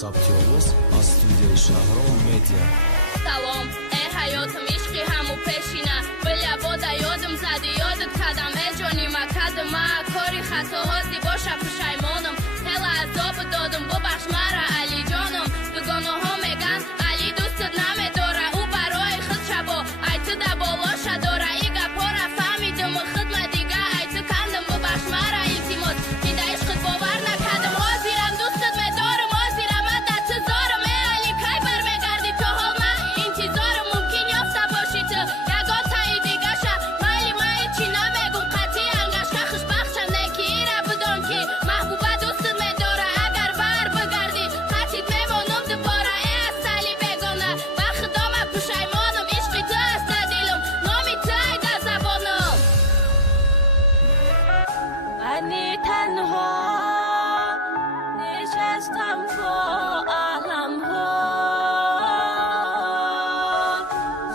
سابتیوس از استودیوی شهرام مدیا. سلام ای حیاتم عشقی همو پیشینه بلیا بادا یادم زدی یادت کدم ای جانی مکدم کاری خطا هستی باشه پشیمانم هلا عذاب دادم ببخش مرا علی جانم بگانه ها میگن علی دوستت نمیداره او برای خود شبا ای تو در بالاش داره ای گپا را فهمیدم خدمت دیگه ای تو کندم ببخش مرا التماس دیده عشقت باور نکردم حاضرم دوستت میدارم حاضرم در تزارم ای علی کی برمیگردی تو حال من انتظارم ممکن یافته باشی تو یگان تایی دیگه شه مایلی مایی چی نمیگم قطعی انگش که خوشبخشم نیکی ای را بدان که محبوبه دوستت میداره اگر بر بگردی قطعیت میمانم دوباره ای از سالی بگانه و خدام پشیمانم عشقی تو است در دلم نامی تو ای در زبانم منی تنها نشستم با عالم ها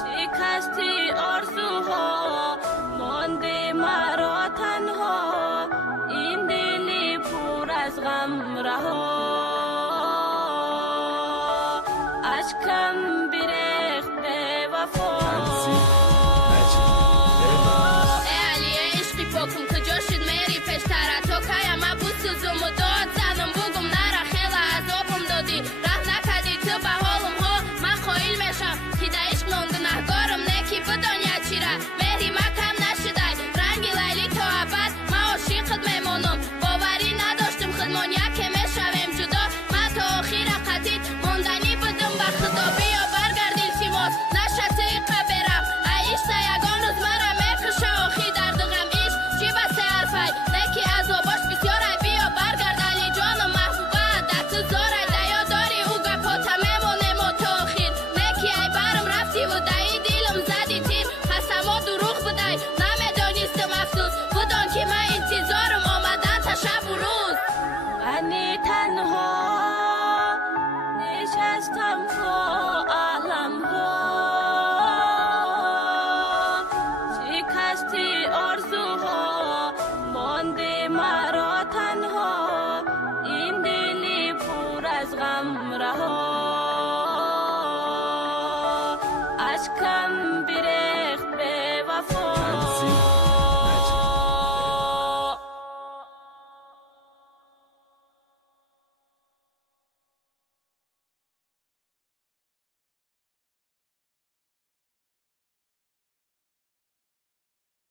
شکستی آرزوها مانده مرا تنها این دلی پر از غم رها اشکم بریخت به وفا ای علی ای عشقی پاکم کجا شد میری پیشتره تا کیم بوسوزم و داد زنم بگم نره خیلی عذابم دادی ره نکردی تو به حالم ها من خایل میشم که در عشق نون گناهگارم نکی بدان یا چیره مهری من کم نشده رنگی لیلی تا ابد من عاشقت میمانم باوری نداشتم خودمان یکی میشویم جدا من تا آخیر قطعیت ماندنی بدم به خدا بیا برگرد التماس نشه طریقه برم ای عشق یگان روز مرا میکشه آخی درد غم عشق چی بسه حرفی نکی عذاباش بسیاره بیا برگرد علی جانم محبوبه در تو زاره دیا داری او گپاته میمانیم و تا آخیر نکی ای برم رفتی و دایی دیلم زدی تیر قسما دروغ بدهی نمیدانستم افسوس بدان که من انتظارم آمدن تا شب و روز منی تنها نشستم با عالم ها شکستی آرزوها مانده مرا تنها این دلی پر از غم رها اشکم